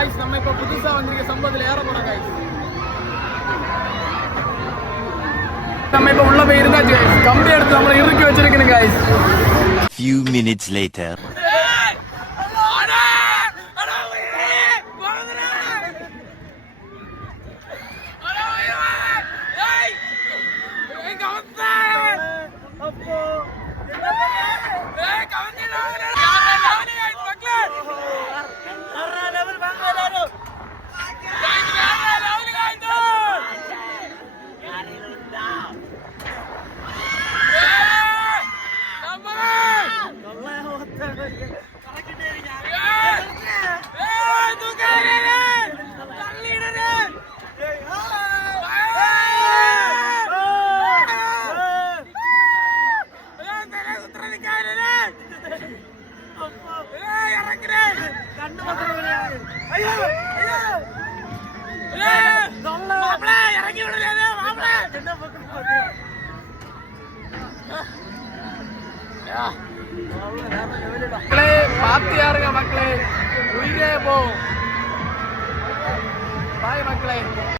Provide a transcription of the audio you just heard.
Guys நம்ம இப்ப புதுசா வந்திருக்க சம்பவத்துல ஏற போறோம் காய்ஸ். நம்ம இப்ப உள்ள போய் இருந்தாச்சு காய்ஸ். கம்பி எடுத்து நம்மள இறுக்கி வச்சிருக்கணும் காய்ஸ். Few minutes later. மக்களே பாத்து யாருங்க மக்களே, உயிரே போ. பாய் மக்களே.